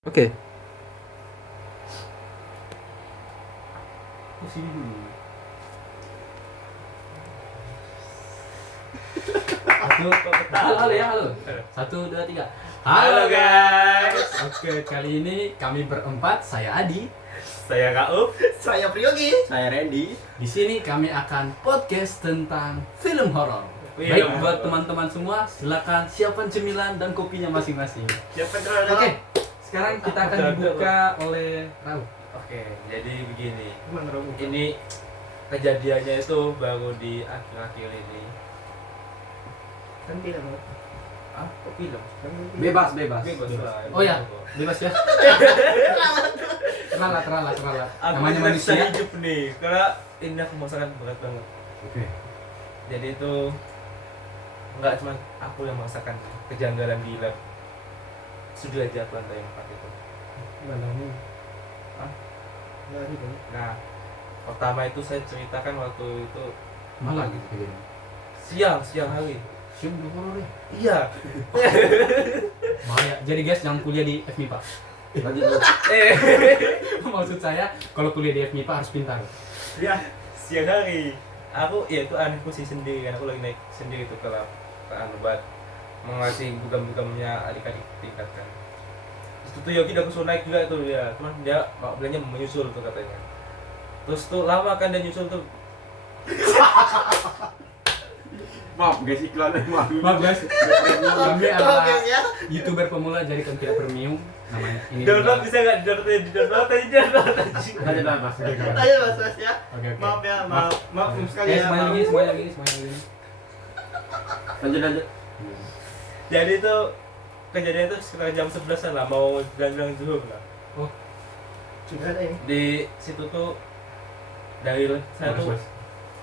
Oke. Sini dulu. Halo ya, halo. 1, 2, 3. Halo guys. Oke, kali ini kami berempat. Saya Adi. Saya Kak Saya Priyogi. Saya Randy. Di sini kami akan podcast tentang film horor. Film Baik horor. buat teman-teman semua, silakan siapkan cemilan dan kopinya masing-masing. Siapa yang Oke. Sekarang kita akan dibuka oleh Raul. Oke, jadi begini. Gimana Romo? Ini kejadiannya itu baru di akhir-akhir ini. Kan film. Ah, kok film? Bebas. Bebas lah. Oh ya, bebas ya. Teralat. Aku Namanya tidak bisa manusia. hidup nih, karena ini aku masakan berat banget. Oke. Jadi itu nggak cuma aku yang merasakan kejanggalan di lab sudrajat lantai 4 itu. Mana Hah? Lari kan? Nah, pertama itu saya ceritakan waktu itu Malah gitu. siang hari. Siapa udah horor ya? Iya. Bahaya. Jadi guys, jangan kuliah di FMIPA. Maksud saya, kalau kuliah di FMIPA harus pintar. Ya, siang hari. Aku ya itu anehku sih sendiri kan, aku lagi naik sendiri tuh ke buat mengasih bugam-bugamnya adik-adik tingkat kan. Terus tuh Yogi udah suruh naik juga tuh ya, cuman dia mau bilangnya menyusul tuh katanya. Terus tuh lama kan dia nyusul tuh. Maaf guys, iklannya maaf. Maaf guys, kami adalah Oke ya. YouTuber pemula jadi kan tidak premium namanya. Ini Download juga- bisa nggak? Di-download aja. Lanjut lah mas. Ayo Mas ya. Oke. Maaf ya, maaf sekali ya. Semuanya maaf. lagi, semuanya lagi. Lanjut. Jadi itu kejadian itu sekitar jam 11-an lah, mau jalan-jalan zuhur lah. Sudah ada ini. Di situ tuh dari saya tuh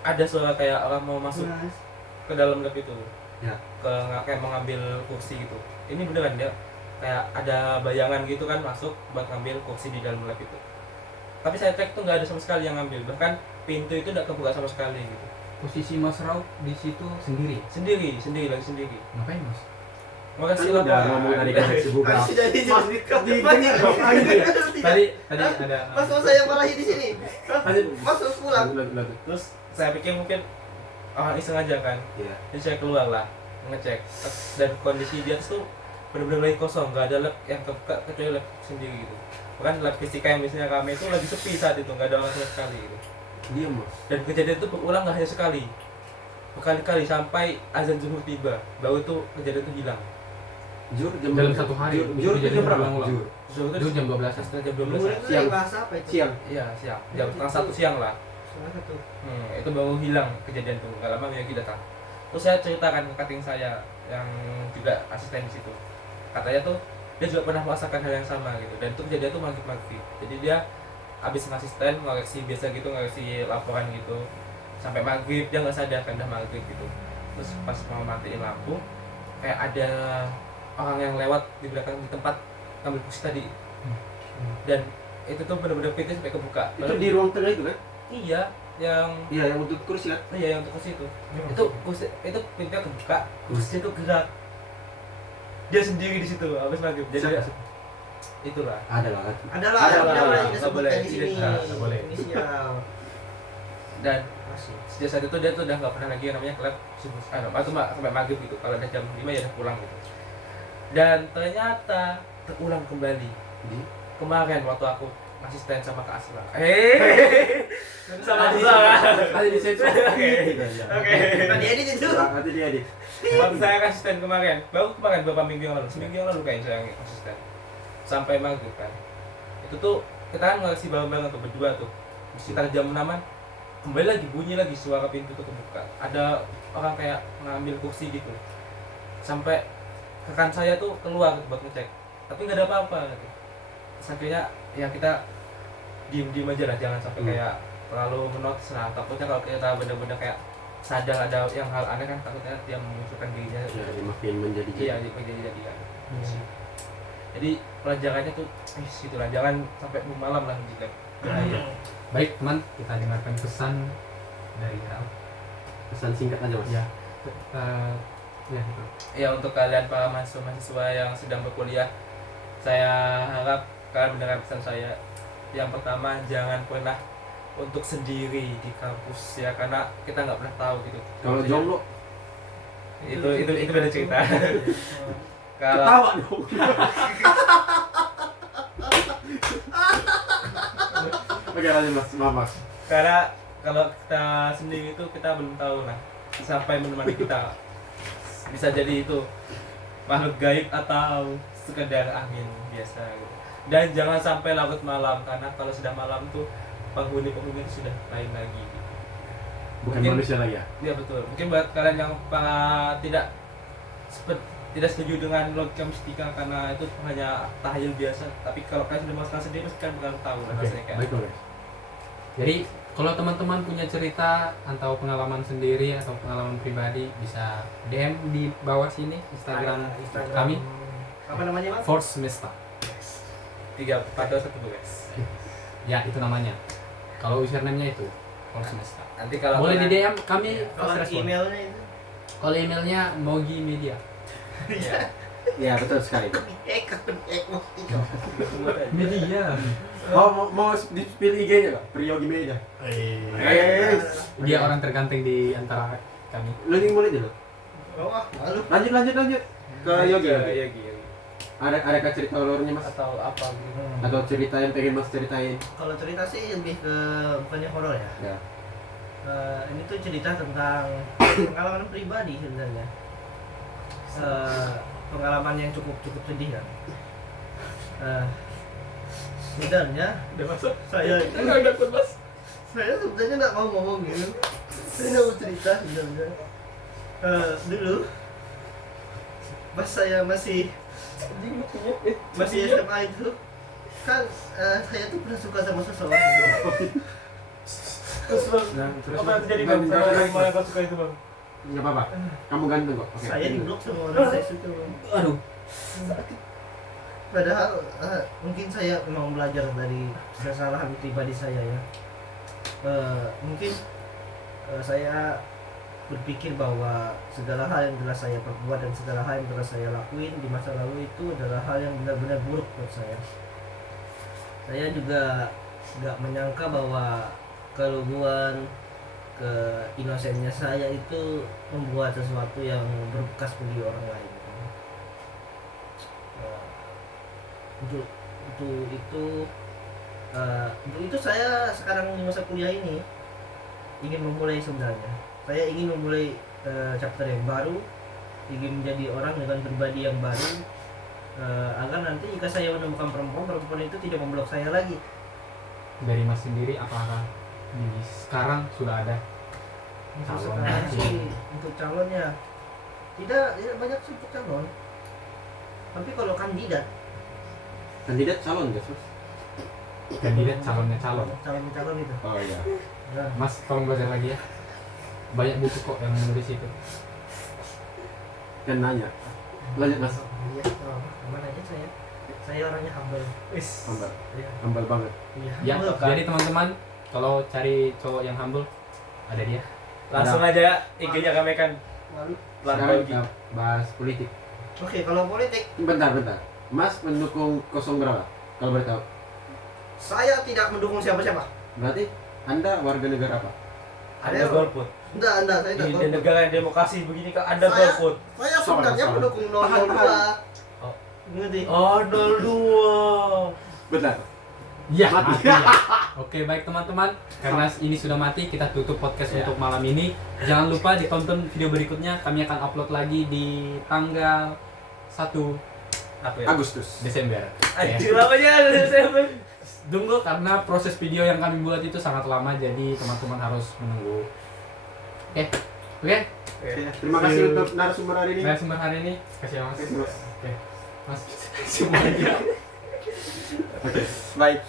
ada suara kayak orang mau masuk Mas. ke dalam lab itu, Ya. kayak mau ngambil kursi gitu. Ini beneran dia kayak ada bayangan gitu kan masuk buat ngambil kursi di dalam lab itu. Tapi saya cek tuh nggak ada sama sekali yang ngambil, bahkan pintu itu nggak kebuka sama sekali gitu. Posisi Mas Raul di situ sendiri. Sendiri. Ngapain Mas? Makasih Udah lah Pak. ngomong tadi kan sibuk. Mas sudah di Mas, Tadi ada. Mas mau saya marahi di sini. Mas harus pulang. Lanjut. Terus saya pikir mungkin orang iseng aja kan. Iya. Jadi saya keluar lah ngecek, dan kondisi dia tuh benar-benar lagi kosong, nggak ada lab yang kebuka kecuali lab sendiri gitu. Bahkan lab fisika yang biasanya kami itu lagi sepi saat itu, nggak ada orang sama sekali gitu. Diam mas. Dan kejadian itu berulang nggak hanya sekali, berkali-kali sampai azan zuhur tiba, baru itu kejadian itu hilang. Jur Dalam satu hari. Jur Jadi jam berapa? berulang-ulang. Jur. Zuhur Itu itu jam 12. setelah jam 12 Mulai ya. itu Siang. dari bahasa apa itu? Siang. Iya siang, jam setengah 1 siang lah. Salah satu. Itu baru hilang kejadian tuh, nggak lama Miyagi datang. Terus saya ceritakan ke kating saya yang juga asisten di situ. Katanya tuh dia juga pernah merasakan hal yang sama gitu, dan itu kejadian tuh maghrib. Jadi dia habis ngasisten ngoreksi biasa gitu, ngoreksi laporan gitu sampai maghrib, dia nggak sadar kan udah maghrib gitu. Terus pas mau matiin lampu, kayak ada orang yang lewat di belakang di tempat ngambil kursi tadi, dan itu tuh bener-bener pintu sampai kebuka. Itu di ruang tengah itu kan? Iya, yang Iya, yang untuk kursi kan? iya yang untuk kursi itu. Itu kursi itu pintunya kebuka, kursi itu gerak. Dia sendiri di situ habis maghrib. Jadi Siapa? dia- itulah. Ada lah. Adalah, Ada lah, tidak boleh nggak disebutkan boleh, di sini. nggak boleh. Inisial. Dan Masih. sejak saat itu dia tuh udah nggak pernah lagi yang namanya klub subuh. Atau sampai maghrib gitu. Kalau udah jam 5 ya udah pulang gitu. Dan ternyata terulang kembali. Kemarin waktu aku asisten sama Kak Asla. Sama Asla. Tadi di sensor. Oke. Tadi edit itu. Nanti dia di. Waktu saya asisten kemarin, baru kemarin beberapa minggu yang lalu, seminggu yang lalu kayaknya saya yang asisten sampai maghrib kan. Itu tuh kita kan ngasih bareng-bareng tuh berdua tuh, sekitar jam 6-an kembali lagi bunyi lagi suara pintu tuh kebuka. Ada orang kayak ngambil kursi gitu. Sampai rekan saya tuh keluar buat ngecek, tapi nggak ada apa-apa gitu. Terus akhirnya ya kita diem aja lah, jangan sampai kayak terlalu menotis lah. Takutnya kalau kita bener-bener kayak sadar ada yang hal aneh kan, takutnya dia memunculkan dirinya. Ya, makin menjadi. Iya, jadi kan. Jadi pelajarannya tuh itulah, jangan sampai malam lah jika bahaya. Baik teman, kita dengarkan pesan dari Raul. Pesan singkat aja mas. Ya. Ya, gitu. Ya untuk kalian para mahasiswa yang sedang berkuliah, Saya harap kalian mendengar pesan saya. Yang pertama, jangan pernah untuk sendiri di kampus ya, karena kita nggak pernah tahu gitu. Kalau jomblo itu beda cerita. Kalau ketawa dong. Oke lanjut mas, maaf mas. karena kalau kita sendiri itu kita belum tahu nah sampai menemani kita, bisa jadi itu makhluk gaib atau sekedar angin biasa gitu. Dan jangan sampai larut malam, karena kalau sudah malam tuh penghuni itu sudah lain lagi gitu. Bukan Mungkin- manusia lagi ya? Iya betul. Mungkin buat kalian yang tidak setuju dengan logika mistika karena itu hanya tahayul biasa, tapi kalau kalian sudah merasakan sendiri pasti kalian bakal tahu lah Oke, rasanya kayak Baik guys. Jadi kalau teman-teman punya cerita atau pengalaman sendiri atau pengalaman pribadi bisa DM di bawah sini Instagram kami Apa namanya mas? Force Semesta. 3, 4, 2, 1 guys. Ya itu namanya. Kalau username-nya itu Force Semesta. Nanti kalau Boleh di kalian- DM kami Kalau pas respon. emailnya itu. Kalau emailnya Mogi Media. Iya. Ya betul sekali. Media. Mau dipilih IG-nya nggak? Priyogi Media. Dia orang terganteng di antara kami. Lu yang mulai dulu. Oh, lalu Lanjut ke Yogi. Iya, Yogi. Ada cerita horornya mas? Atau apa gitu. Atau cerita yang pengen mas ceritain? kalau cerita sih lebih ke bukannya horor ya. Ya. Ini tuh cerita tentang pengalaman pribadi sebenarnya. Pengalaman yang cukup sedih kan. Sebenarnya Udah masuk? saya Enggak takut, Mas. saya sebenarnya nggak mau ngomong gitu. Saya nggak mau cerita sebenarnya. Dulu pas saya masih SMA itu kan saya tuh pernah suka sama seseorang. Terus Bang, Nah, terus apa yang terjadi Bang? Sama orang yang kau suka itu Bang? Nggak apa-apa. Kamu ganteng kok. Oke. Saya diblok sama orang saya suka. Aduh. Padahal mungkin saya memang belajar dari kesalahan pribadi saya ya. Mungkin saya berpikir bahwa segala hal yang telah saya perbuat dan segala hal yang telah saya lakuin di masa lalu itu adalah hal yang benar-benar buruk buat saya. Saya juga nggak menyangka bahwa keluguan, keinosennya saya itu membuat sesuatu yang berbekas bagi orang lain. Untuk itu saya sekarang di masa kuliah ini ingin memulai sebenarnya. Saya ingin memulai chapter yang baru, ingin menjadi orang dengan pribadi yang baru, agar nanti jika saya menemukan perempuan itu tidak memblok saya lagi. Dari Mas sendiri apakah di sekarang sudah ada Untuk calon? sekarang sih untuk calonnya tidak banyak sih untuk calon. Tapi kalau kandidat calon guys mas? Kandidat calonnya calon. calon itu. Oh iya. Nah, Mas tolong belajar lagi ya. Banyak buku kok yang menulis itu. Kan nanya. Lanjut mas. Iya, aman aja saya. Saya orangnya humble. Humble. Iya. Humble banget. Iya. Ya, humble. jadi teman-teman kalau cari cowok yang humble ada dia. Langsung aja IG-nya kami kan Lalu, Sekarang Yogi. kita bahas politik. oke, kalau politik Bentar. Mas mendukung kosong berapa? Kalau boleh tahu. saya tidak mendukung siapa-siapa. Berarti Anda warga negara apa? Anda golput. Enggak, saya tidak Di golput. negara yang demokrasi begini kan Anda Saya- golput. Saya sebenarnya Sorry. mendukung Tahan. 002. Oh. Ngerti? Oh, 02. Bentar. Ya, Mati. mati ya. Oke, baik teman-teman. Karena ini sudah mati, kita tutup podcast Ya. untuk malam ini. Jangan lupa ditonton video berikutnya. Kami akan upload lagi di tanggal 1 Apa ya? Agustus. Desember. Anjir lamanya ada saya. Tunggu karena proses video yang kami buat itu sangat lama, jadi teman-teman harus menunggu. Oke. Terima kasih untuk narasumber hari ini. Narasumber hari ini kasih ya, Mas. Kasih, Mas. Oke. Mas semuanya. Oke, baik.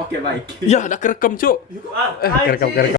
Oke, baik. Ya, ada kerekam, Cuk. Ah, anjir. Kerekam.